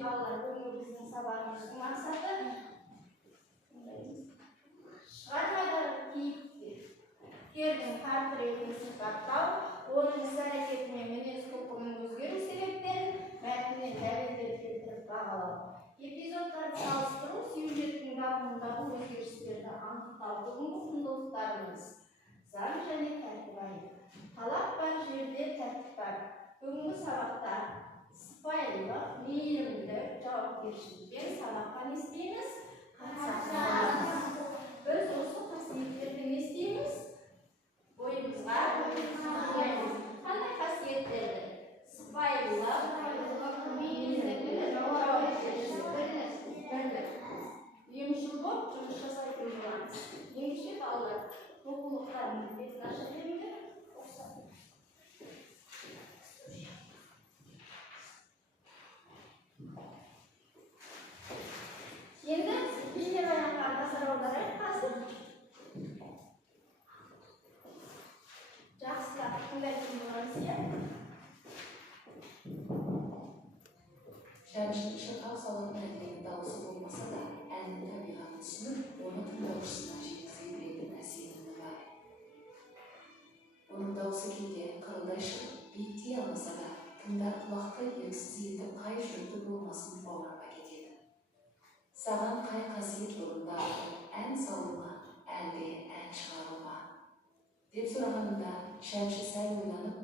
балалар, бүгінгі біздің сабағымыздың мақсаты шығармада кейіпкердің портретін сипаттау, оның іс-әрекеті мен мінез-құлқының өзгеру себептерін мәтіннен дәлелдер келтіріп бағалау. Эпизодтарды салыстыру, сюжеттің дамуындағы өзгерістерді анықтау. Бүгінгі құндылықтарымыз заң және тәртіп айы. Талап бар жерде тәртіп бар. Бүгінгі сабақта сыпайылық, мейірімділік, жауапкершілікпен сабаққа не істейміз? Қатысамыз. Біз осы қасиеттерді не істейміз? Бойымызға қоямыз. Қандай қасиеттерді? Сыпайылық, мейірімділік, жауапкершілік, емшіл болып жұмыс жасайтын боламыз. Ендеше балалар, оқулықтардың бетін аша беріңдер. Енді бейнебаянға назар аударайық қазір. Жақсылап тыңдайтын боламыз, иә? Шәмшінің шырқау салатын әндерінің дауысы болмаса да, әннің табиғатын түсініп, оны тыңдаушысына жеткізе білетін әсемдігі бар. Оның дауысы кейде қырылдай шығып, биіктей алмаса да, тыңдар құлақты еріксіз етіп қай жүректі болмасын баурап әкетеді. Саған қай қасиет орында ән салу ма, әлде ән шығару ма? Деп сұрағанында Шәмші сәл ойланып,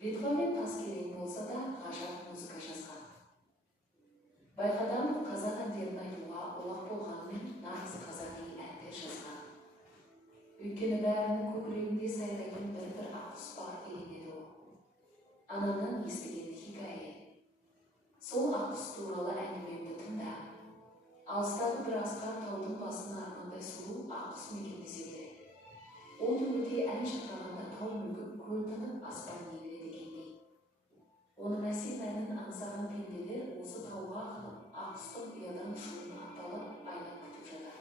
Бетховен тас керек болса да ғажап музыка жазған. Байқадамын қазақ әндерін айтуға олақ болғанымен нағыз қазақи әндер жазған. Өйткені бәрінің көкірегінде сайрайтын бір аққұс бар деген еді ол. Анамнан естіген хикая. Сол аққұс туралы әңгімемді тыңда. Алыстағы бір асқар таудың басына армандай сұлу аққұс мекендесе керек. Ол түнде ән шырқағанда тау мүлгіп, көл тынып, аспан егіледі дегендей. Оның әсем әнін аңсаған пенделер осы тауға ағылып, аққұстың ұядан ұшуын атталып, айнап күтіп жатыр.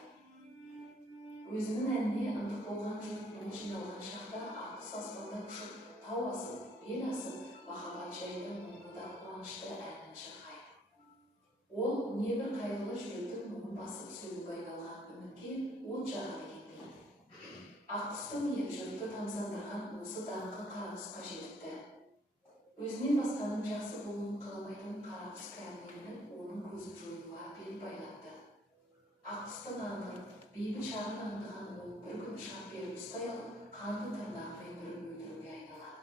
Өзінің әніне ынтық болған жұрт бұл жиналған шақта аққұс аспанда ұшып, тау асып, бел асып, махаббат жайлы мұңлы да қуанышты әнін шырқайды. Ол небір қайғылы жүректің мұңын басып сөлуге айналған үмітке от жағады дегендей. Аққұстың ел-жұртты тамсандырған осы даңқы қарақұсқа жетіпті. Өзінен басқаның жақсы болуын қаламайтын қарақұс кәрменің оның көзін жоюға бел байлапты. Аққұстың аңғырып, бейбіт шағын аңдыған ол бір күн шап беріп ұстай алып, қанды тырнақпен бірін өлтіруге айналады.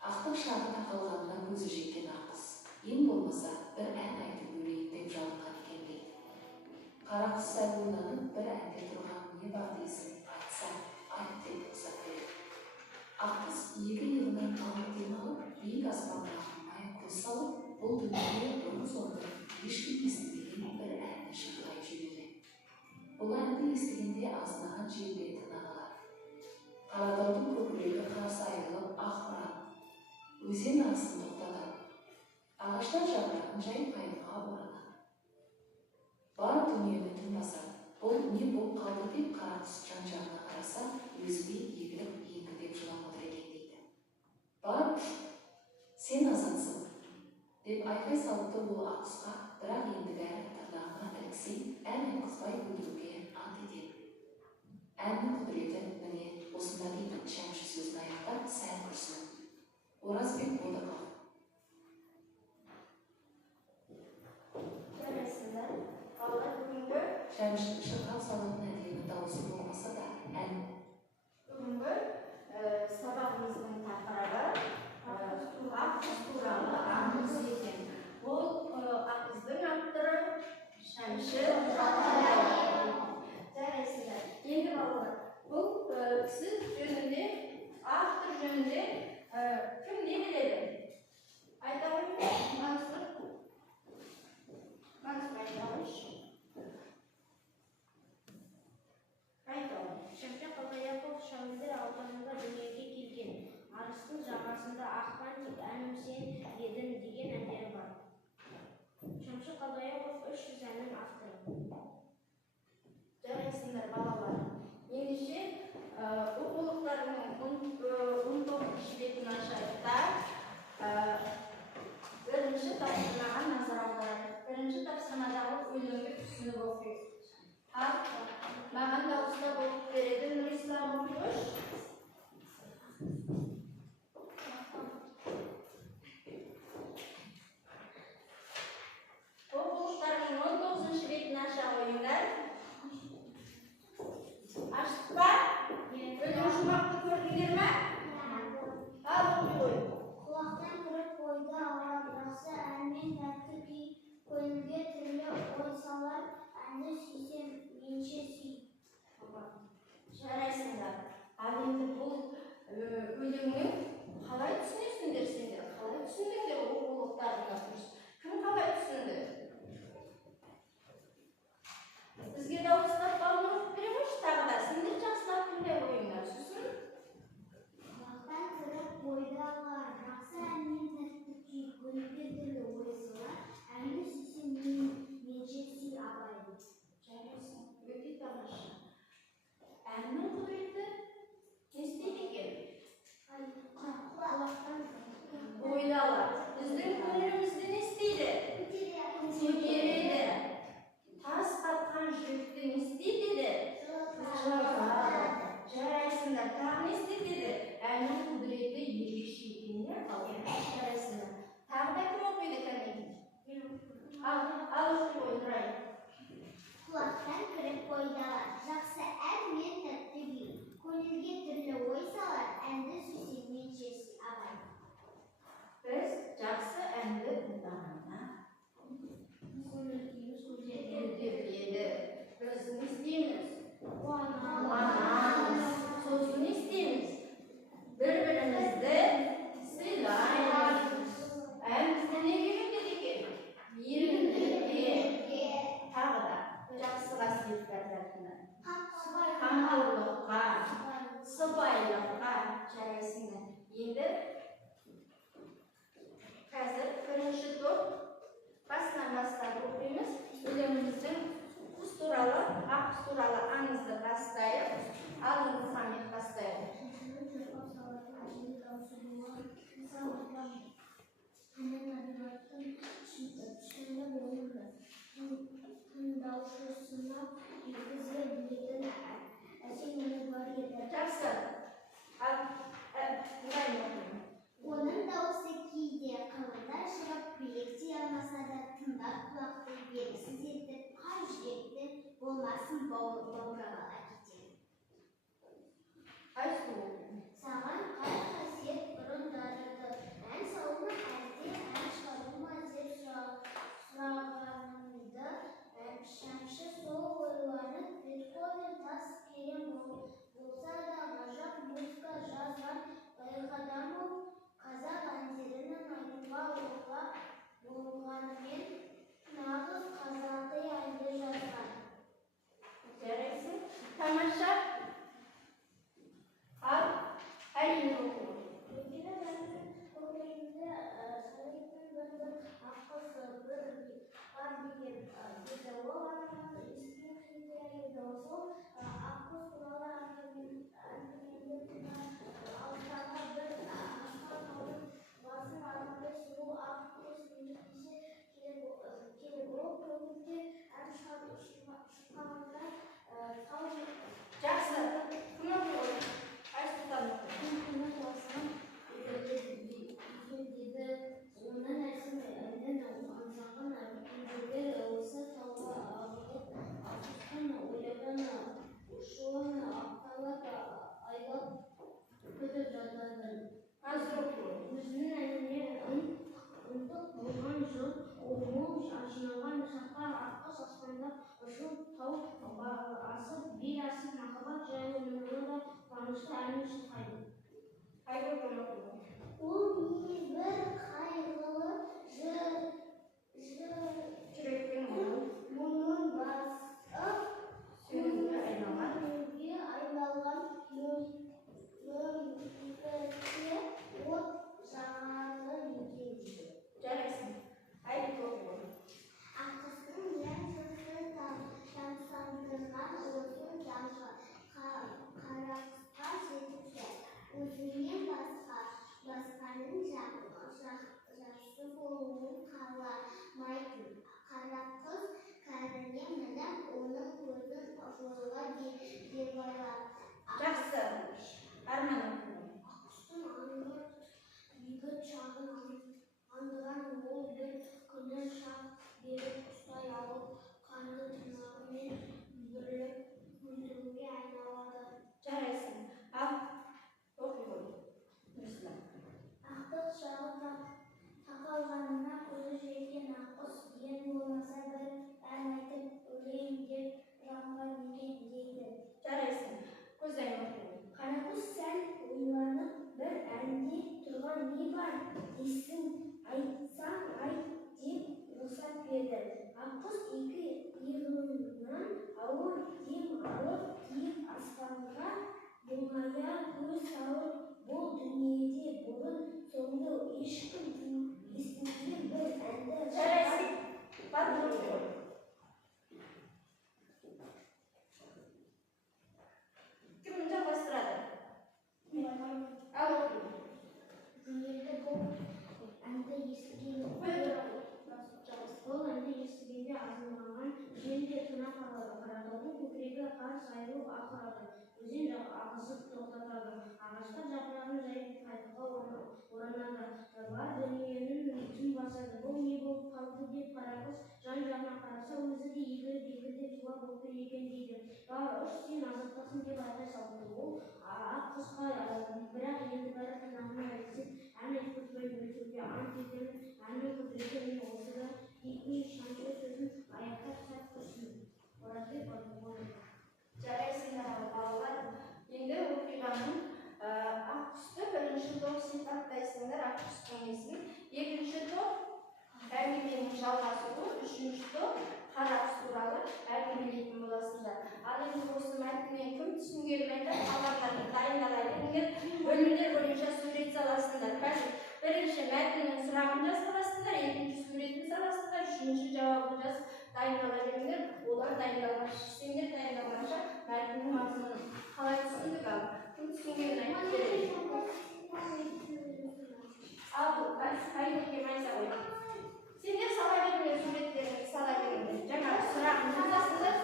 Ақтық шағы тақалғанына көзі жеткен аққұс, ең болмаса бір ән айтып өлейін деп жалынған екен дейді. Қарақұс сәл ойланып, бір әнде тұрған не бар дейсің, айтса, айт деп рұқсат береді. Аққұс екі иығынан алып дем алып, биік аспанға қылмай көз салып, бұл дүниеде бұрын-соңды ешкім естімеген бір әнді шырқай жөнелді. Бұл әнді естігенде азынаған желдей тына қалады. Қаратаудың көкірегі қарсы айырылып ақ ұрады. Өзен ағысын тоқтатады. Ағаштар жапырағын жайып қайыңға оранады. Бар дүниені түн басады. Бұл не болып қалды деп қарақұс жан-жағына қараса, өзіне егіліп еңкілдеп жылап отыр екен дейді. Бар сен азансың деп айқай салыпты ол аққұсқа, бірақ енді бәрі тырнағына іліксей, ән айтқызбай өлтіруге ант етеді. Әннің құдіреті міне осында дейді Шәмші сөзін аяқтап сәл күрсініп. Оразбек Бодықов. Жарайсыңдар, балалар, бүгінгі Шәмшінің шырқау салатын әндерінің дауысы болмаса да, ән. Бүгінгі сабағымыздың тақырыбы аққұс туралы аңыз екен. Бұл аққыздың авторы Шәмші. Жарайсыңдар. Енді балалар, бұл кісі жөнінде, автор жөнінде кім не біледі? Айта қойыңыз, Мансұр айта қойшы. Шәмші Қалдаяқов Шәмші ауданында дүниеге келген. Арыстың жағасында ақпан тек әнім сен едің деген әндері бар. Шәмші Қалдаяқов 300 әннің авторы. Жарайсыңдар балалар. Ендеше оқулықтардың 19 бетін ашайық та бірінші тапсырмаға назар өлеңді түсініп оқиық. Ал, маған дауыстап оқып береді Нұрислам оқиғыш. Оқулықтардың 19-шы бетін аша қойыңдар. Аштық па? Өлең жұмақты көрдіңдер ме? Ал оқи қой. Құлақтан кіріп бойды алар, жақсы әнмен тәтті күй, көңілге түрлі ой салар, әнді сүйсем менше сүй. Жарайсыңдар. Ал енді бұл өлеңнің қалай түсінесіңдер сендер? Қалай түсіндіңдер оқулықтарына дұрыс? Кім қалай түсінді? Бізге дауыстап балын оқып бере қойшы тағы да. Сендер жақсылап тыңдай қойыңдар. Сосын Құлақтан кіріп бойды алар, жақсы әнмен тәтті күй, көңілге түрлі ой салар, әнді сүйсем менше сүй абайды. жарайсың. Өте тамаша. Әннің құдіреті не істейді екен? Құлақтан Бойды алар. Біздің көңілімізді не істейді? Көтереді. Тас қатқан жүректі не істейді? Жылытады. Жарайсыңдар. Тағы не істейді? Әннің құдіреті ерекше екеніне қалған. Жарайсыңдар. Тағы да кім оқиды кәне? Ал оқи қой, Нұрай. Құлақтан кіріп бойды алар, жақсы әнмен тәтті күй, көңілге түрлі ой салар, әнді сүйсем менше сүй абайды. Біз жақсы әнді тыңдағанда Көңіл-күйіміз көтеріледі. көтеріледі. Біз не істейміз? Қуанамыз. Қуанамыз. Сосын не істейміз? Бір-бірімізді сыйлаймыз. Ән бізде неге жетеді екен? Ерлікке. Тағы да жақсы қасиеттер затына. Қамқорлыққа, сыпайылыққа. Жарайсыңдар. Енді қазір бірінші топ басынан бастап оқимыз. Өлеңіміздің құс туралы, ақ құс туралы аңызды бастайық. Ал Мұхаммед бастайық. Тыңдаушысына жеткізе білетін әсем үні бар еді. Жақсы. Ал Нұрай оқиын. Оның дауысы кейде қылындай шығып, билектей алмаса да тыңдап құлақты бергісіз етіп, қай жүректі болмасын баурап ала кетеді. Айсу оқиын. Саған қай қасиет бұрын дарыды, ән салу ма әлде ән шығару ма деп сұрағанымды, шәмші сол ойланып, Бетховен тас керем болса да ғажап музыка жазған байқадамын, қазақ әндерінің айтуға олақ болғанымен нағыз қазақи әндер жазған. Жарайсың. Тамаша. Ал Әлина оқиын. Өйткені бәрінің көкірегінде Сағиттің бір ақ қыз бар деген деді. Ол анамыз естіген кезде еді. Сол ақ қыз туралы әңгімені тыңдап, алыстағы бір асқан таудың басын арнамай сұлу ақ қыз еліктесе керек. Ол көңілде ән шыққанында тау Жақсы. Кім оқи қой? Айсұлтан оқиын. күні басын деді. Оның әсін әнін аңсаған әбікендер осы тауға ағылып, асыққан ойлаған ұшуын апталап, айлап күтіп жатады. Қазір оқи қой. Өзінің әніне ынтық болған жыл, мол жинаған шақта аққұс аспанда ұшыл тау асып, бел асып, махаббат жайлы мұңлы да қуанышты әнін шырқайды. Айгүл оқи қой. Ол небір қайғылы Жүректің мұңын басып, сүйінге айналған. көңілге айналған мөңкіге от жағады екен дейді. Жарайсың. Айгүл оқи қой. Аққыстың жан-жасы тамсандырған отын тамшы, қарақысқа жетіпті. Өзіңнен басқаның жақсы болуын қаламайтын. Жақсы. Арман оқу. Құстың аңғыр бейбіт шағын аңдыған ол бір күні шақ беріп ұстай алып қанды тырнағымен бүріліп өлтіруге айналады. Жарайсың. Ал, оқи ғой. Осылай. Ақтық шағы тақалғанына көзі жеткен аққұс ең болмаса бір ән айтып өлейін деп жанған екен дейді. Жарайсың. Көзайын оқи ғой. Қарақұс сәл ойланып бір әнде тұрған не бар дейсің, айтсаң айт деп рұқсат берді. Аққұс екі иығынан ауыр дем алып киіп аспанға мұңая көз салып, бұл дүниеде бұрын соңды ешкім естімеген бір әнді Жарайсың. Бар оқи ғой. Кім жалғастырады? Ал оқи. жөнелді. Бұл әнді естігенде азынаған жел де тына қалады. Қаратаудың көкірегі қарс айырылып ақырады. Өзен ағысып тоқтатады. Ағаштар жапырағын жайып қайтуға оранады. Бар дүниенің түн басады. Бұл не болып қалды деп Қарақұс жан-жағына қараса, өзі де егіліп жылап отыр екен дейді. Бар ұш, сен азаптасың деп айғай салды. Ол ақ құсқа бірақ енді бәрі тырнағына ілесіп ән айтқызбай өлтіруге ант етемін. Әннің құдіреті мен осы да дейтін шаншы сөзін аяқтап сәт құрсын. Оразбек Балтабаев. Жарайсыңдар балалар. Енді оқиғаның ақ құсты бірінші топ сипаттайсыңдар, ақ құстың несін. Екінші топ әңгіменің жалғасуы, үшінші топ қара құс туралы әңгімелейтін боласыңдар. Ал енді осы мәтіннен кім түсінгенін айтады, қалғандарын дайындалайын. Бөлімдер бойынша сурет саласыңдар. Қазір бірінші мәтіннің сұрағын жазасыңдар, екінші суретін саласыңдар, үшінші жауабын жазып дайындала беріңдер. Олар дайындалғанша, сендер дайындалғанша мәтіннің мазмұнын қалай түсіндік ал? Кім түсінгенін айтып береді. Ал қайдеке майса қой. Сендер сала беріңдер, суреттеріңді сала беріңдер. Жаңағы сұрағын жазасыңдар.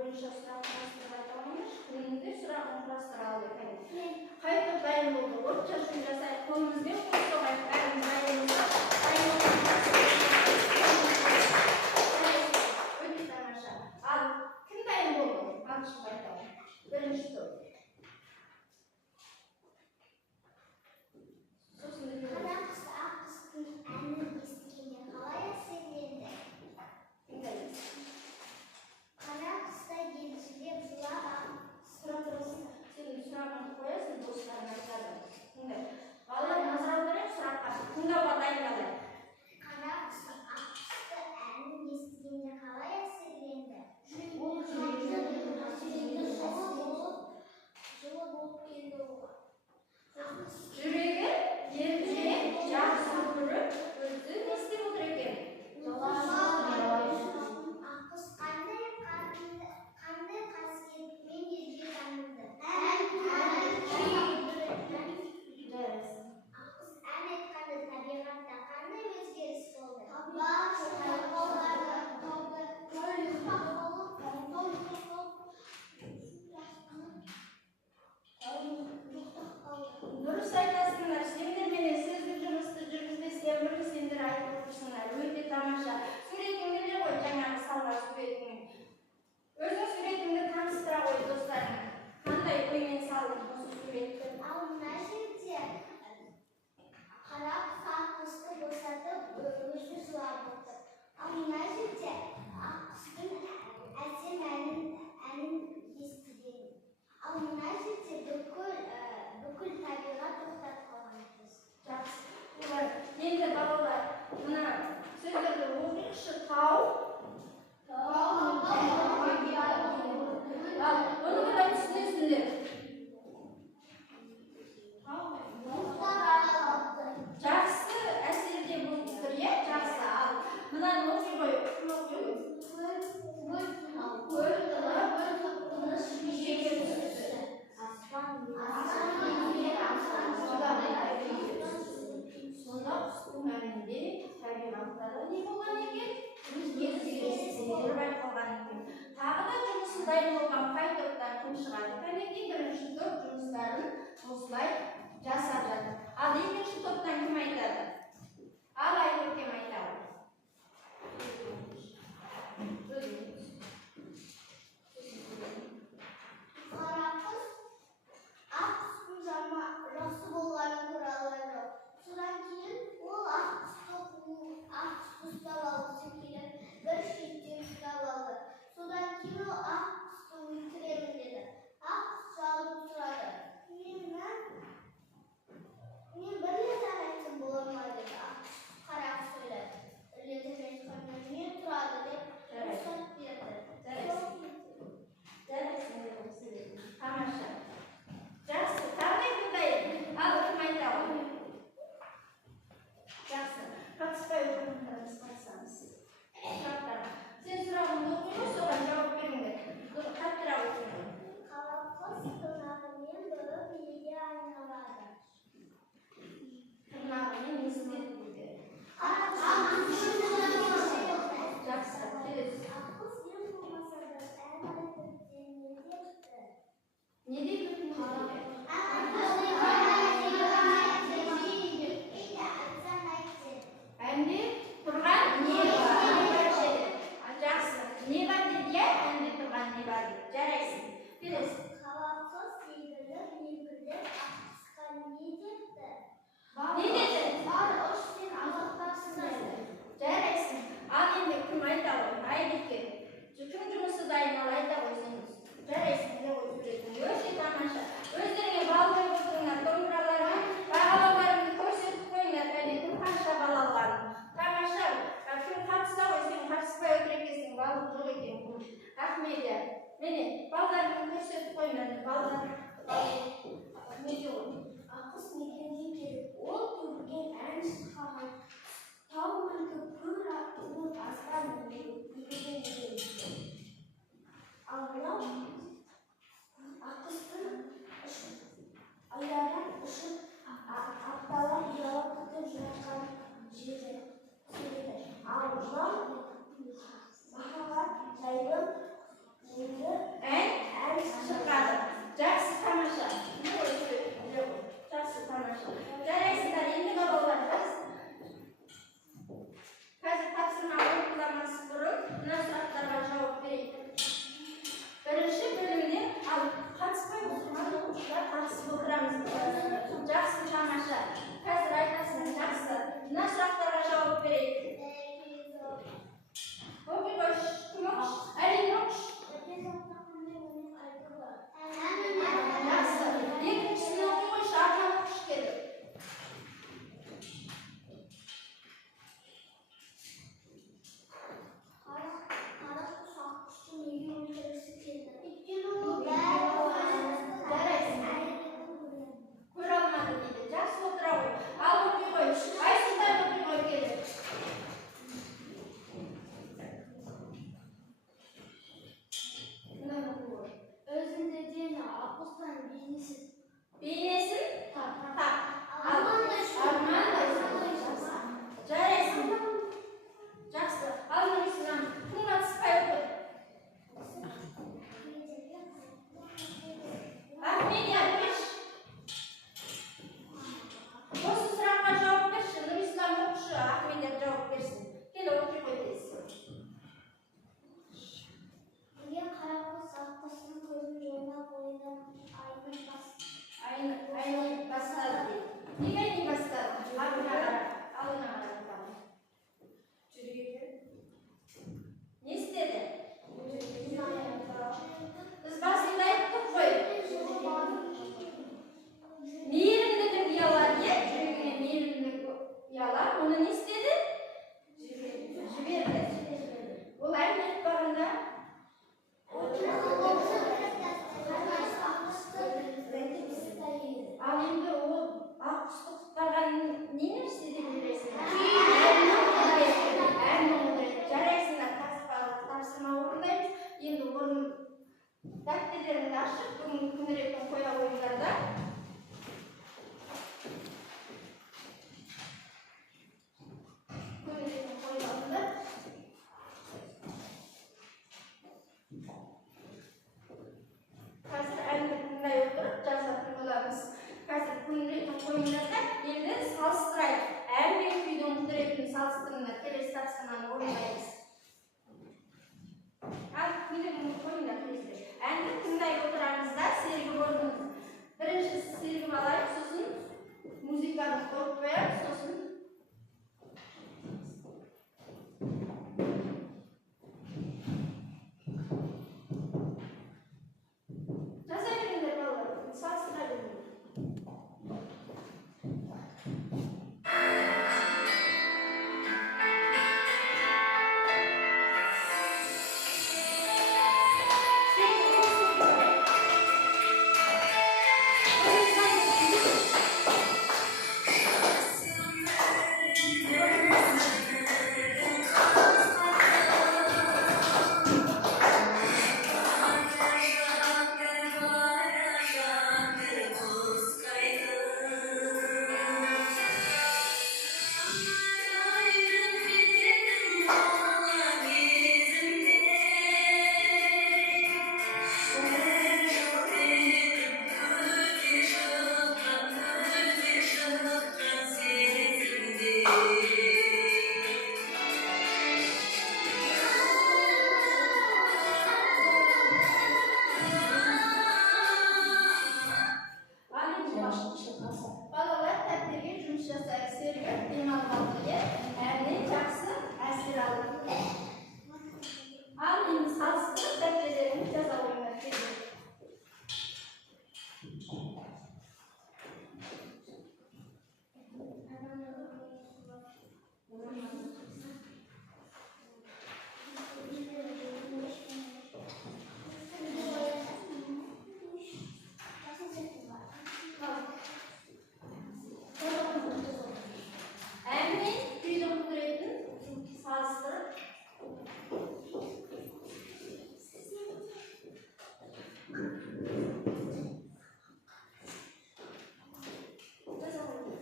Бойынша сұрақ құрастырып айтамын. Кімдер сұрағын құрастыра алды? Қай топ дайын болды. От шашуын жасайық. Қолымызбен қол соғайық. Бәріміз аяғымызға дайын өте тамаша. Ал кім дайын болды? Алғашқы айтамын. Бірінші топ. Қара құс ақ құстың әнін естігенде қалай әсерленді? Қара құста елжіреп жылап Сұрап тұрасың. Сен сұрағыңды қоясың, достарың айтады. Тыңдай. Балалар назар аударайық сұраққа. Тыңдауға дайындалайық. қара құс ақ құсты әнін естігенде қалай әсерленді? Ол Жылы болып келді оған. жүрегі елжіреп, жақсы көріп, өзі не істеп отыр екен? Ақ құс қандай қасиетімен елге танылды? Ақ құс ән айтқанда табиғатта қандай өзгеріс болды? Дұрыс айтасыңдар, сендер менен сөздік жұмысты жүргізбестен бұрын сендер айтып отырсыңдар. Өте тамаша. Суретіңді де қой, жаңағы салған суретіңе. Өзің суретіңді таныстыра қой достарыңа. Қандай оймен салдың осы суретті? Ал мына жерде қара құс ақ құсты босатып өзі жылап отыр. Ал мына жерде ақ құстың әсем әнін естіген. Ал мына жерде бүкіл табиғат тоқтап қалған кез. Жақсы. Олар енді балалар, мына сөздерді оқиықшы. Тау. Ал оны қалай түсінесіңдер? Жақсы әсерде болып тұр, иә? Жақсы. Ал мынаны оқи қойып. Сонда құстың мәнінде табиғаттағы не болған екен? Өзгерістер байқалған екен. Тағы да жұмысы дайын болған қай топтан кім шығады? Кәнекей бірінші топ жұмыстарын осылай жасап жатыр. Ал екінші топтан кім айтады? Ал Айкөркем айтады. Қара құс ақ құстың жақсы болғаны туралы жоқ. Содан кейін ол ақ құсты ұстап алғысы келіп, бір шеттен ұстап алды. Содан кейін ол ақ құсты өлтіремін деді. Ақ құс жалынып сұрады. Мен бір рет айтсам бола ма деді. Қара құс ойлады. Өлетіп айтқаннан не тұрады деп рұқсат берді. Тамаша. Жақсы. Тағы тыңдайық. Ал кім айтады? Жақсы. Қатыспай отырғандарыңыз қатысамыз. Сұрақтар. Сен сұрағыңды оқиын, соған жауап беріңдер. Қаттырақ оқиын. Қара құс тырнағымен бүріп елге айналады. Тырнағымен не істеді дейді? Жақсы. Келесі. Ақ құс ең болмаса да ән айтып не депті? Не деп өтінді? Әнде тұрған не бар? Жақсы. Не бар деді, иә? Әнде тұрған не бар деді. Жарайсың. Келесі. Қара құс егіліп егіліп ақ құсқа не депті? Не деді? Бар ұш сен азаптарсың деді. Жарайсың. Ал енді кім айта ғой? Айбеке. Кім жұмысы дайын, ал айта қойсаңыз. Жарайсың. Міне ғой суретің. Өте тамаша. Өздеріңе бал қойып отырыңдар. Домбыралармен бағалауларыңды көрсетіп қойыңдар. Кәне кім қанша бал алғанын. Тамаша. Кім қатыса ғой, сен қатыспай отыр екенсің. Балы жоқ екен. Ахмедия. Міне балдарыңды көрсетіп қойыңдар. Балдар. Неде ғой? Ақ құс мекенге келіп, ол төгілген ән шырқаған тау мүлкі көр от аспан егілген екен. Ал мынау ақ құстың айлардан ұшып апталап ұялап күтіп жатқан жері суреті. Ал мынау махаббат жайлы ән Ән шырқады. Жақсы, тамаша. Не ғой сурет? Жақсы. Неге не бастады? Алдына қарап. Не істеді? Біз басында айттық қой. Мейірімділік ұялар, жүрегіне мейірімділік ұялар. Оны не істеді? Жіберді. Ол әңгіме айтпағанда ал енді ол ақ құсты құтқарған не нәрсе деп ойлайсың? Жарайсыңдар, тапсырма орындаймыз. Енді орын дәптерлеріңді ашып, бүгінгі күніреттің қоя ойындарда күніреттің қойылымында қазір әңгіме тыңдай отырып жазатын боламыз. Қазір күніреттің қойылымдарда енді салыстырайық. Ән мен күйдің құдіретін салыстырыңдар. Келесі тапсырманы орындаймыз. Ал күніреттің қойылымдар келесі. Әнді тыңдай отыраңыздар, сергіп орныңыз. Бірінші сергіп алайық, сосын музыканы қойып қояйық, сосын жаза беріңдер балалар, салыстыра беріңдер. Балалар тәптерге жұмыс жасайық, сергіп, демалып алды, әрінен жақсы әсер алды. Ал енді салыстырып тәптердеріңіз жаза ойындар келді. Әңгіме күйдің құдіретін салыстырып жаза ойындар.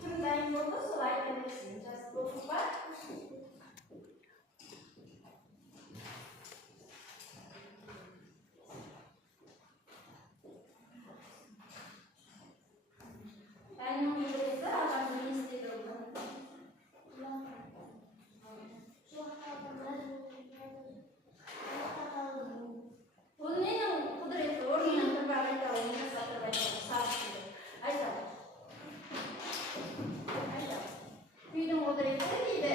Кім дайын болды, сол айта берсін. Жазып оқып бар. Әннің құдіреті адамды не істеді ол? Ол ненің құдіреті? Орнынан тұрбақ айтады, немесе жатырып айтады, салыстырды. Айтады. Күйдің құдіреті дейді.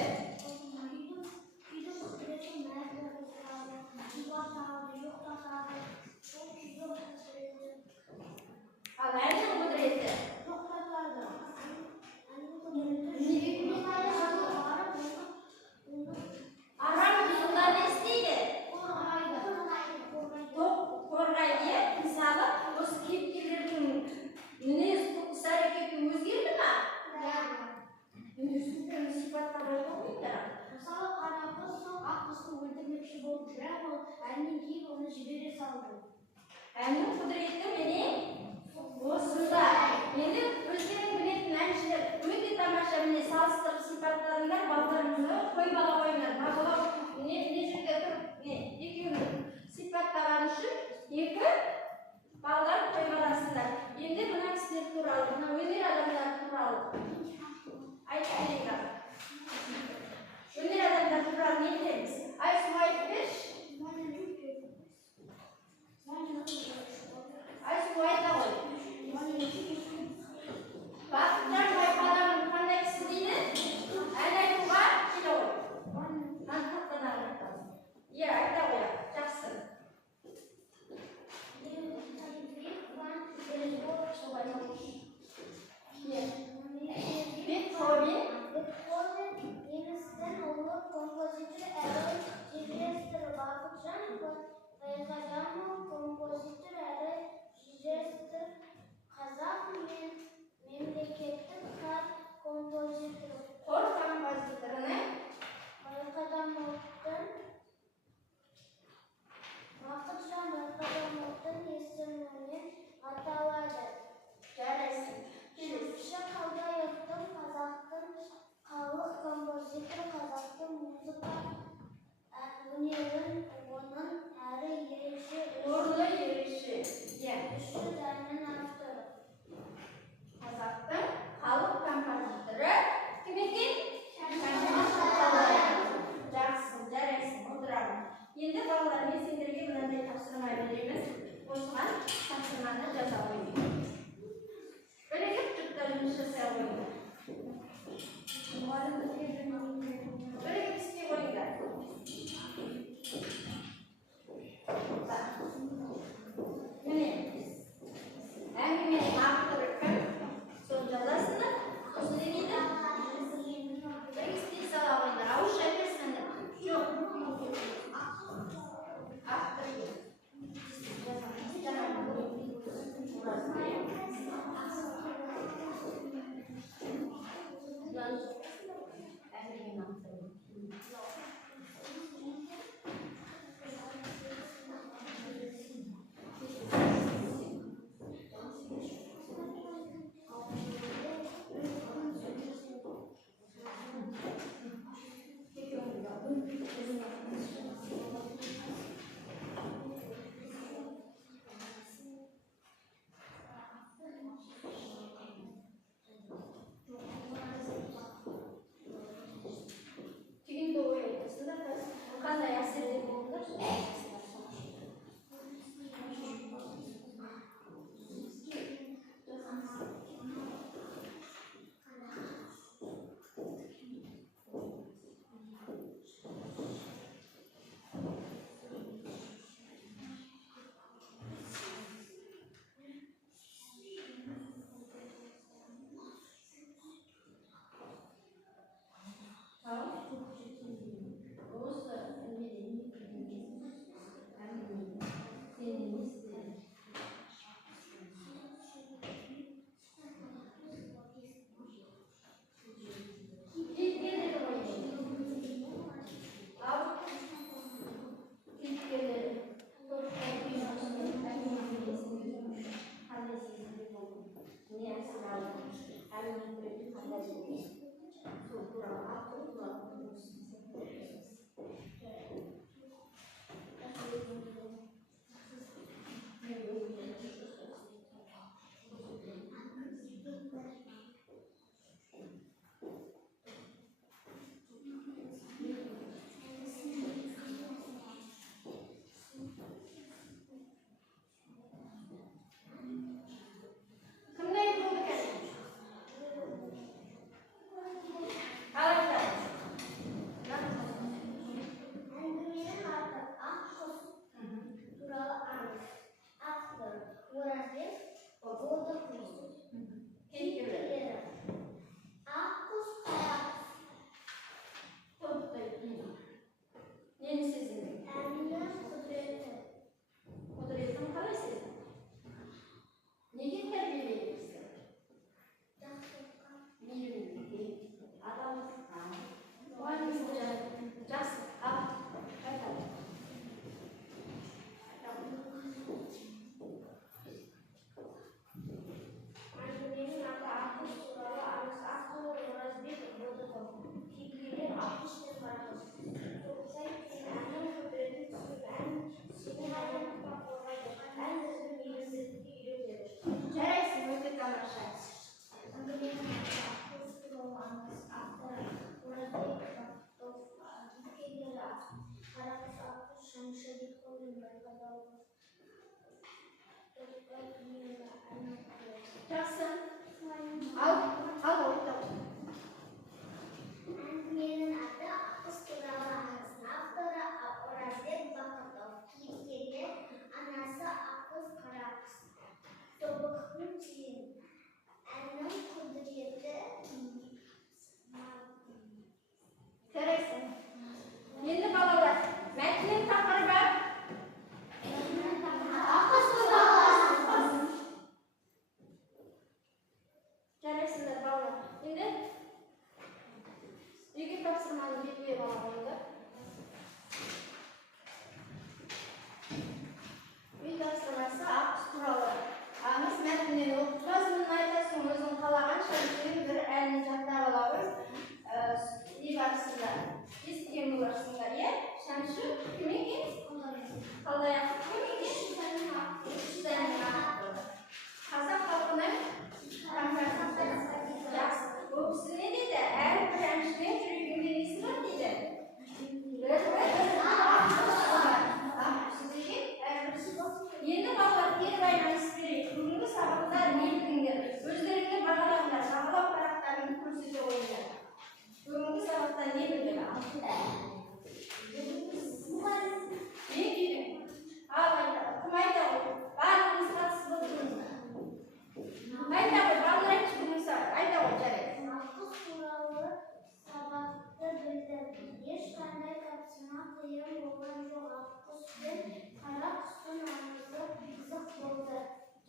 Ал әннің құдіреті? Арам бұзылда не істейді? Қорғайды. Мысалы, осы кейіпкерлердің мінез құлқысы әрекеті өзгерді ме? Өзгерді сипаттап айтып ойындар. Мысалы, қара қыз сол ақ қызды өлтірмекші болып жүріп, ол әннен кейін оны жібере салды. Әннің құдіреті міне осында. Енді өздерің білетін әншілер өте тамаша міне салыстырып сипаттадыңдар, балдарыңызды қой бала ойындар. Бағалау не жерде тұрып, екеуін сипаттаған үшін екі балдар қой баласындар. Енді мына кісілер туралы, мына өнер адамдары туралы айтып берейік. Өнер адамдар туралы не білеміз? Айсұлу айтып берші.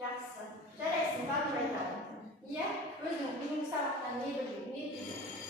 Жақсы. Жарайсың, барлық айтады. Иә, өзің бүгінгі сабақтан не білдің, не түйдің?